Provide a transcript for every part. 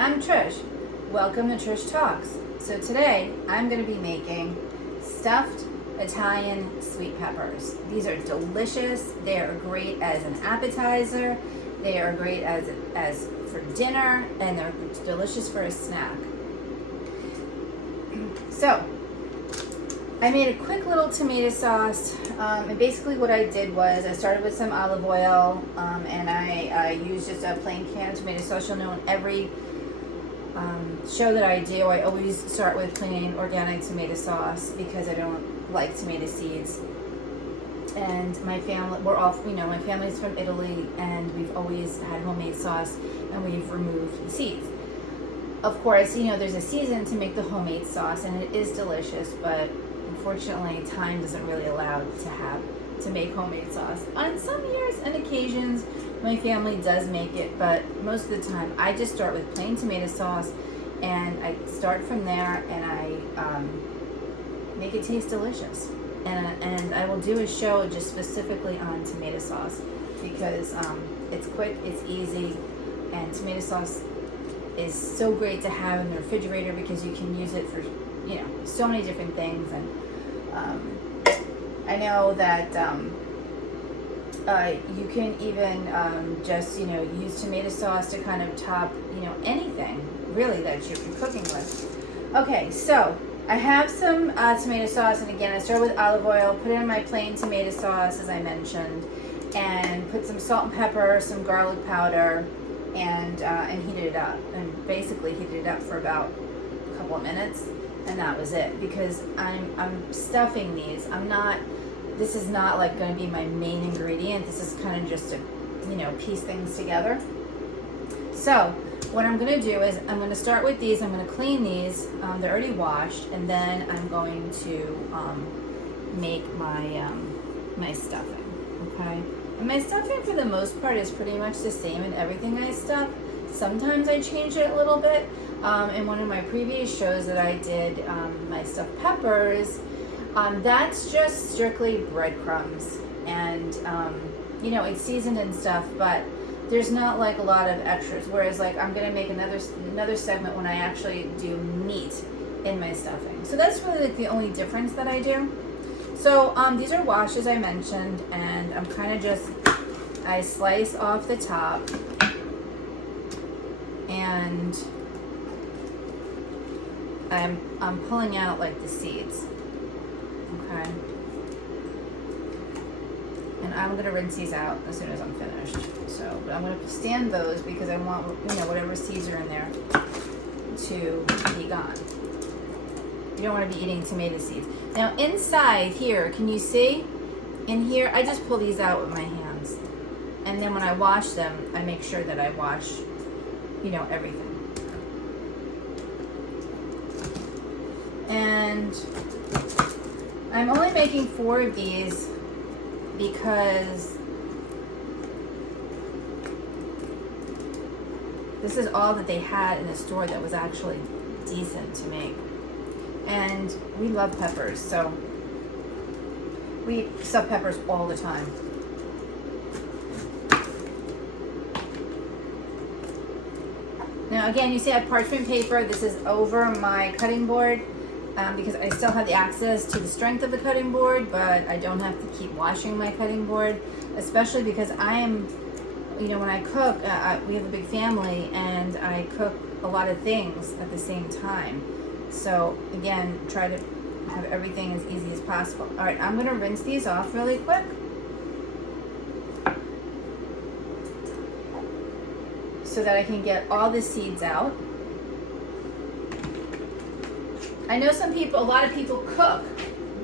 I'm Trish. Welcome to Trish Talks. So today I'm going to be making stuffed Italian sweet peppers. These are delicious. They are great as an appetizer. They are great as for dinner, and they're delicious for a snack. So I made a quick little tomato sauce, and basically what I did was I started with some olive oil, and I used just a plain can of tomato sauce. You'll know in every show that I do, I always start with plain organic tomato sauce because I don't like tomato seeds. And my family, my family's from Italy, and we've always had homemade sauce, and we've removed the seeds. Of course, there's a season to make the homemade sauce, and it is delicious, but unfortunately, time doesn't really allow to make homemade sauce. On some years and occasions, my family does make it, but most of the time, I just start with plain tomato sauce, and I start from there, and I make it taste delicious. And I will do a show just specifically on tomato sauce because it's quick, it's easy, and tomato sauce is so great to have in the refrigerator because you can use it for so many different things. And I know that you can even just use tomato sauce to kind of top anything really that you're cooking with. Okay, so I have some tomato sauce, and again I started with olive oil, put it in my plain tomato sauce as I mentioned, and put some salt and pepper, some garlic powder, and heated it up, and basically heated it up for about a couple of minutes, and that was it. Because I'm stuffing these. This is not like going to be my main ingredient. This is kind of just to piece things together. So what I'm going to do is I'm going to start with these. I'm going to clean these. They're already washed, and then I'm going to make my stuffing. Okay. And my stuffing, for the most part, is pretty much the same in everything I stuff. Sometimes I change it a little bit. In one of my previous shows that I did, my stuffed peppers, that's just strictly breadcrumbs. And, it's seasoned and stuff, but there's not like a lot of extras. Whereas like I'm going to make another segment when I actually do meat in my stuffing. So that's really like the only difference that I do. So these are washed, as I mentioned, and I'm kind of I slice off the top, and I'm pulling out like the seeds, okay? And I'm gonna rinse these out as soon as I'm finished. So, but I'm gonna stand those because I want whatever seeds are in there to be gone. You don't want to be eating tomato seeds. Now inside here, can you see? In here, I just pull these out with my hands. And then when I wash them, I make sure that I wash, everything. And I'm only making 4 of these because this is all that they had in the store that was actually decent to make. And we love peppers, so we stuff peppers all the time. Now again, you see I have parchment paper. This is over my cutting board because I still have the access to the strength of the cutting board, but I don't have to keep washing my cutting board, especially because I am, when I cook, we have a big family, and I cook a lot of things at the same time. So again, try to have everything as easy as possible. All right, I'm gonna rinse these off really quick. So that I can get all the seeds out. I know a lot of people cook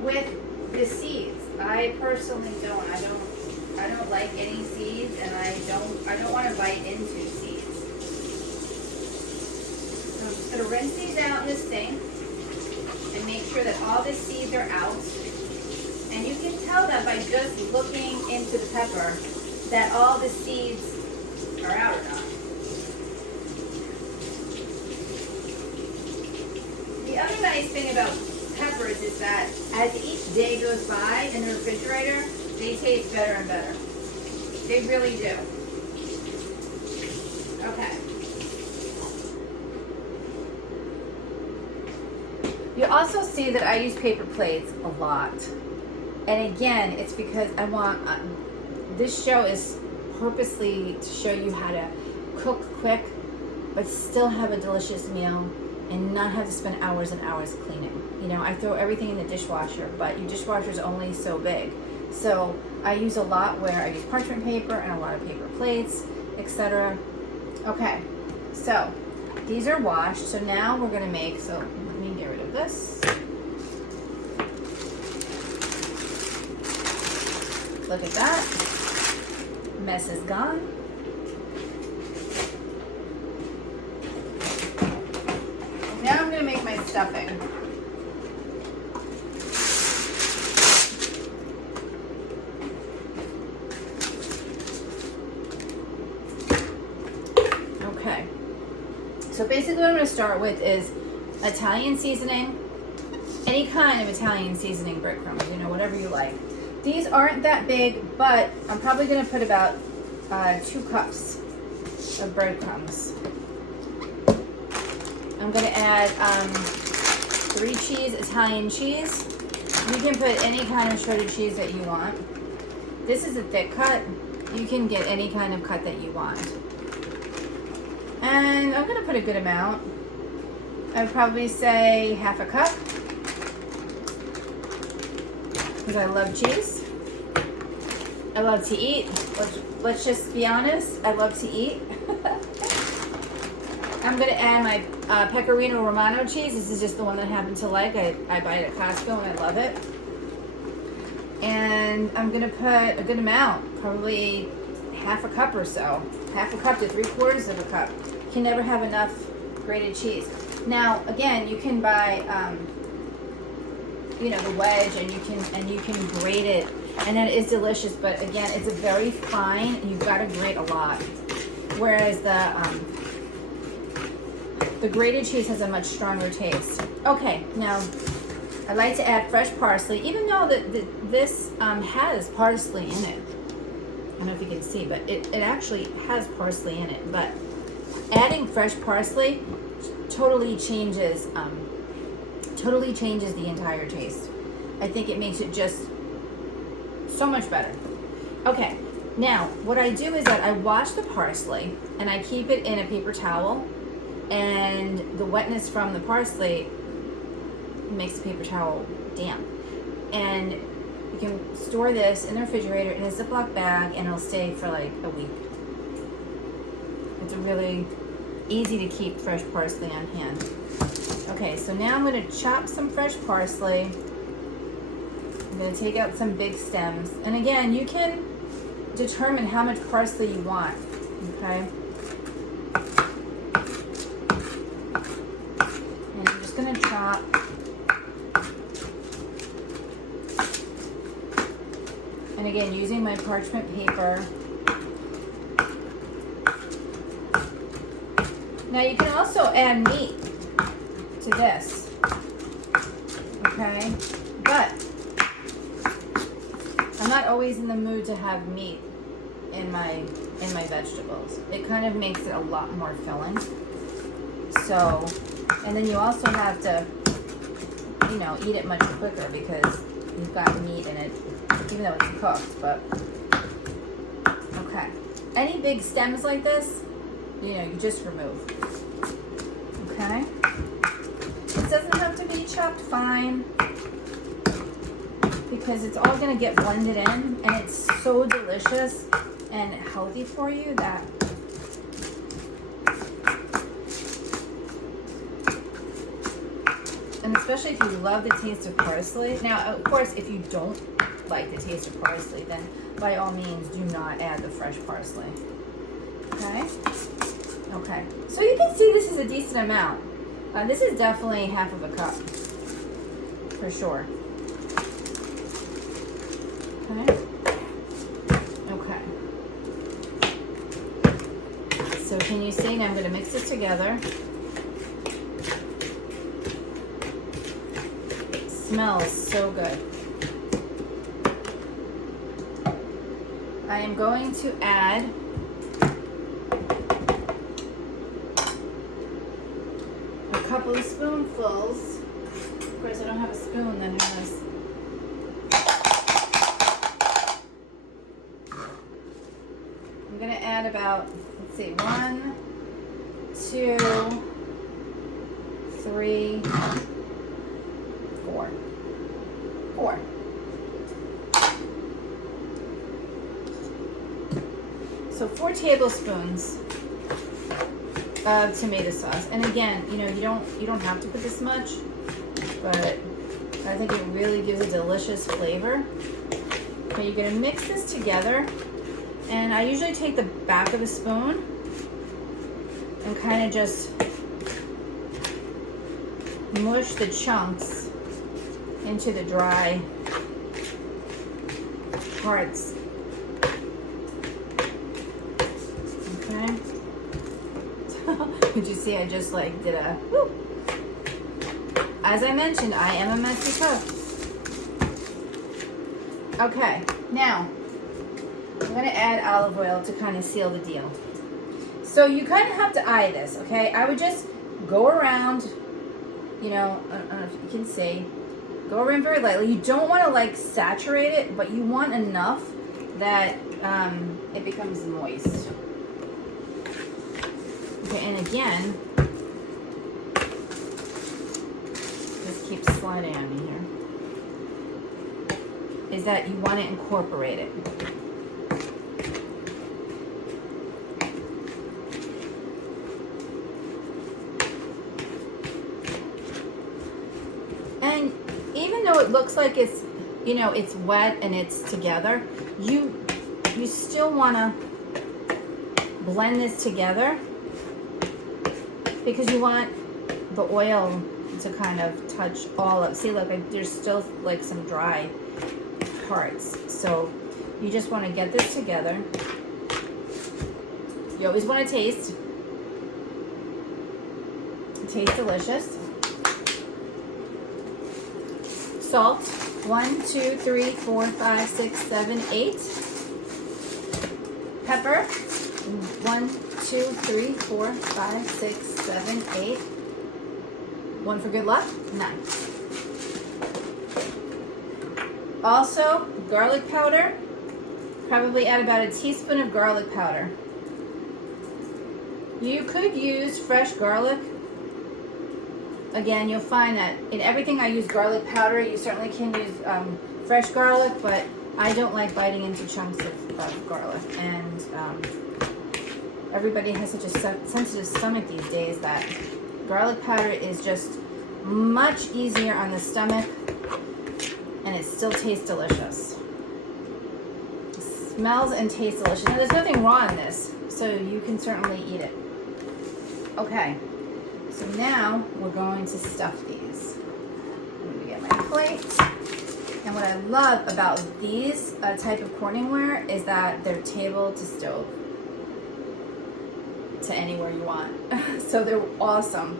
with the seeds. I personally don't. I don't like any seeds, and I don't want to bite into seeds. So I'm just going to rinse these out in the sink and make sure that all the seeds are out. And you can tell that by just looking into the pepper that all the seeds are out or not. The other nice thing about peppers is that as each day goes by in the refrigerator, they taste better and better. They really do. Okay. You also see that I use paper plates a lot. And again, it's because I want, this show is purposely to show you how to cook quick, but still have a delicious meal and not have to spend hours and hours cleaning. You know, I throw everything in the dishwasher, but your dishwasher is only so big. So I use a lot where I use parchment paper and a lot of paper plates, etc. Okay, so these are washed. So now we're gonna make, so let me get rid of this. Look at that. Mess is gone. Now I'm going to make my stuffing. Okay. So basically what I'm going to start with is Italian seasoning. Any kind of Italian seasoning, breadcrumbs, you know, whatever you like. These aren't that big, but I'm probably going to put about 2 cups of breadcrumbs. I'm going to add 3 cheese, Italian cheese. You can put any kind of shredded cheese that you want. This is a thick cut. You can get any kind of cut that you want. And I'm going to put a good amount. I would probably say half a cup. Because I love cheese. I love to eat. Let's just be honest. I love to eat. I'm going to add my Pecorino Romano cheese. This is just the one that I happen to like. I buy it at Costco and I love it. And I'm going to put a good amount, probably half a cup or so. Half a cup to 3/4 of a cup. You can never have enough grated cheese. Now, again, you can buy, you know, the wedge, and you can grate it, and that is delicious. But again, it's a very fine, and you've got to grate a lot. Whereas the grated cheese has a much stronger taste. Okay, now I like to add fresh parsley, even though this has parsley in it. I don't know if you can see, but it actually has parsley in it. But adding fresh parsley totally changes the entire taste. I think it makes it just so much better. Okay, now what I do is that I wash the parsley and I keep it in a paper towel, and the wetness from the parsley makes the paper towel damp. And you can store this in the refrigerator in a Ziploc bag and it'll stay for like a week. It's really easy to keep fresh parsley on hand. Okay, so now I'm going to chop some fresh parsley. I'm going to take out some big stems. And again, you can determine how much parsley you want. Okay? And I'm just going to chop. And again, using my parchment paper. Now you can also add meat to this, okay? But I'm not always in the mood to have meat in my vegetables. It kind of makes it a lot more filling. So, and then you also have to, you know, eat it much quicker because you've got meat in it, even though it's cooked. But okay, any big stems like this, you know, you just remove. Okay? It doesn't have to be chopped fine because it's all going to get blended in, and it's so delicious and healthy for you that and especially if you love the taste of parsley. Now, of course, if you don't like the taste of parsley, then by all means do not add the fresh parsley. Okay? Okay, so you can see this is a decent amount. This is definitely half of a cup, for sure. Okay. Okay. So can you see? Now I'm going to mix it together. It smells so good. I am going to add a couple of spoonfuls Of course, I don't have a spoon that has. I'm gonna add about, let's see, 1, 2, 3, 4. 4. So 4 tablespoons of tomato sauce. And again, you know, you don't have to put this much, but I think it really gives a delicious flavor. Okay, you're gonna mix this together. And I usually take the back of a spoon and kind of just mush the chunks into the dry parts. Okay. Could you see I just like did a whoop. As I mentioned, I am a messy cook. Okay, now I'm going to add olive oil to kind of seal the deal. So you kind of have to eye this, okay? I would just go around, you know, I don't know if you can see, go around very lightly. You don't want to like saturate it, but you want enough that it becomes moist. Okay, and again, just keep sliding on me here, is that you want to incorporate it. And even though it looks like it's, you know, it's wet and it's together, you still want to blend this together because you want the oil to kind of touch all of, see, like there's still like some dry parts. So you just want to get this together. You always want to taste. It tastes delicious. Salt, 1, 2, 3, 4, 5, 6, 7, 8. Pepper, 1, 2, 3, 4, 5, 6, 7, 8. 1 for good luck, 9. Also, garlic powder. Probably add about a teaspoon of garlic powder. You could use fresh garlic. Again, you'll find that in everything I use garlic powder. You certainly can use fresh garlic, but I don't like biting into chunks of garlic. And everybody has such a sensitive stomach these days that garlic powder is just much easier on the stomach, and it still tastes delicious. It smells and tastes delicious. Now, there's nothing raw in this, so you can certainly eat it. Okay. So now we're going to stuff these. I'm going to get my plate. And what I love about these type of Corningware is that they're table to stove, to anywhere you want. So they're awesome.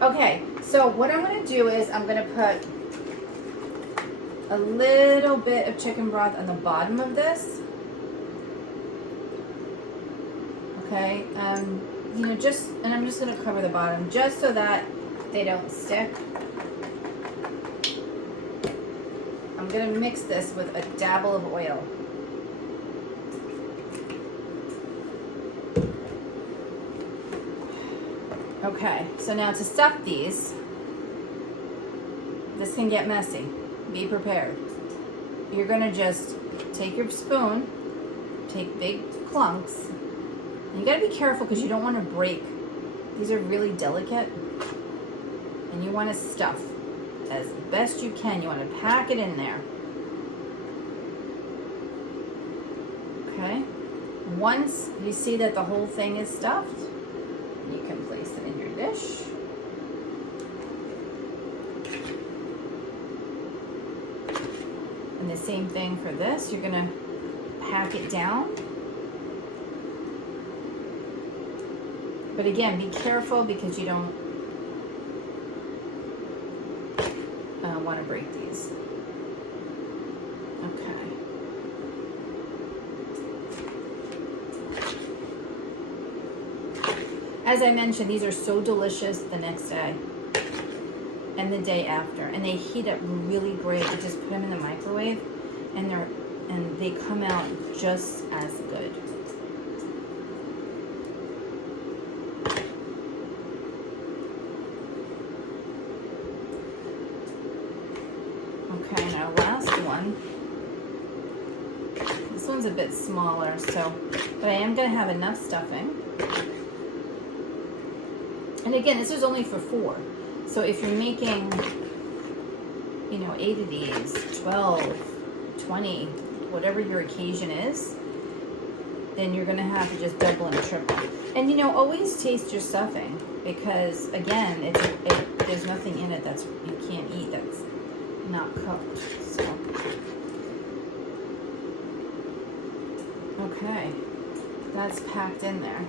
Okay, so what I'm going to do is I'm going to put a little bit of chicken broth on the bottom of this. Okay, you know, and I'm just going to cover the bottom just so that they don't stick. I'm going to mix this with a dabble of oil. Okay, so now to stuff these, this can get messy. Be prepared. You're going to just take your spoon, take big clumps. And you got to be careful because you don't want to break. These are really delicate. And you want to stuff as best you can. You want to pack it in there. Okay? Once you see that the whole thing is stuffed, you can place it in your dish. And the same thing for this. You're going to pack it down. But again, be careful because you don't want to break these. Okay. As I mentioned, these are so delicious the next day. and the day after, and they heat up really great. You just put them in the microwave, and they come out just as good. Okay, now last one. This one's a bit smaller, but I am going to have enough stuffing. And again, this is only for 4. So if you're making, 8 of these, 12, 20, whatever your occasion is, then you're going to have to just double and triple. And always taste your stuffing, because again, there's nothing in it that's you can't eat that's not cooked. So okay, that's packed in there.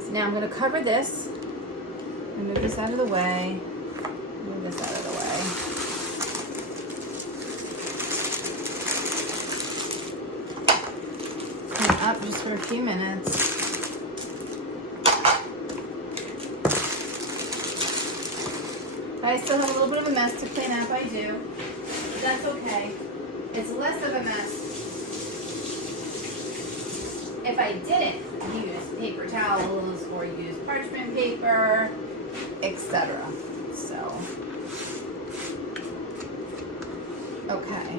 So now I'm going to cover this and move this out of the way. Move this out of the way. Clean up just for a few minutes. I still have a little bit of a mess to clean up, I do. But that's okay. It's less of a mess if I didn't use paper towels or use parchment paper, etc. So, okay.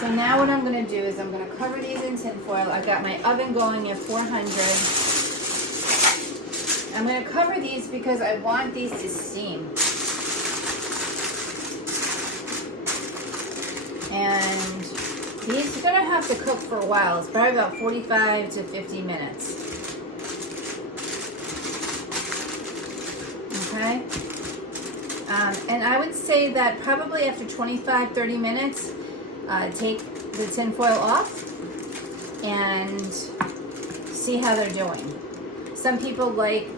So now what I'm going to do is I'm going to cover these in tin foil. I've got my oven going at 400. I'm going to cover these because I want these to steam. And these are going to have to cook for a while. It's probably about 45 to 50 minutes. Okay? And I would say that probably after 25, 30 minutes, take the tin foil off and see how they're doing. Some people like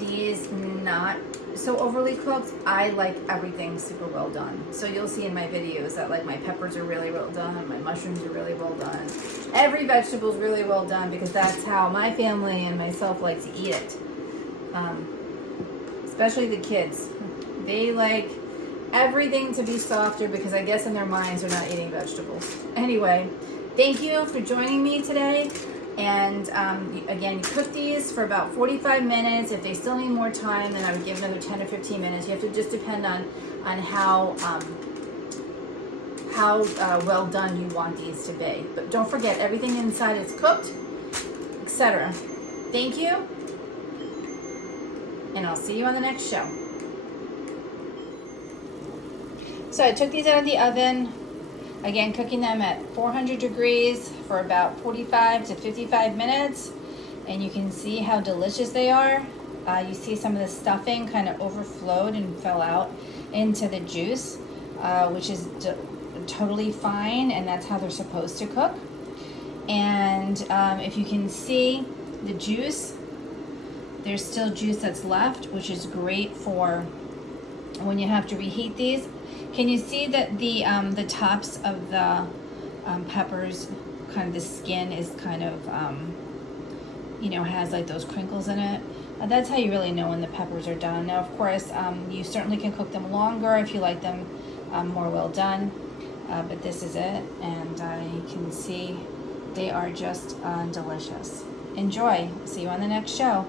these not so overly cooked. I like everything super well done. So you'll see in my videos that like my peppers are really well done, my mushrooms are really well done. Every vegetable is really well done because that's how my family and myself like to eat it. Especially the kids. They like everything to be softer because I guess in their minds they're not eating vegetables. Anyway, thank you for joining me today. And again, you cook these for about 45 minutes. If they still need more time, then I would give another 10 or 15 minutes. You have to just depend on how well done you want these to be. But don't forget, everything inside is cooked, etc. Thank you, and I'll see you on the next show. So I took these out of the oven. Again, cooking them at 400 degrees for about 45 to 55 minutes. And you can see how delicious they are. You see some of the stuffing kind of overflowed and fell out into the juice, which is totally fine, and that's how they're supposed to cook. And if you can see the juice, there's still juice that's left, which is great for when you have to reheat these. Can you see that the tops of the peppers, kind of the skin is kind of, has like those crinkles in it? That's how you really know when the peppers are done. Now, of course, you certainly can cook them longer if you like them more well done. But this is it, and I can see they are just delicious. Enjoy. See you on the next show.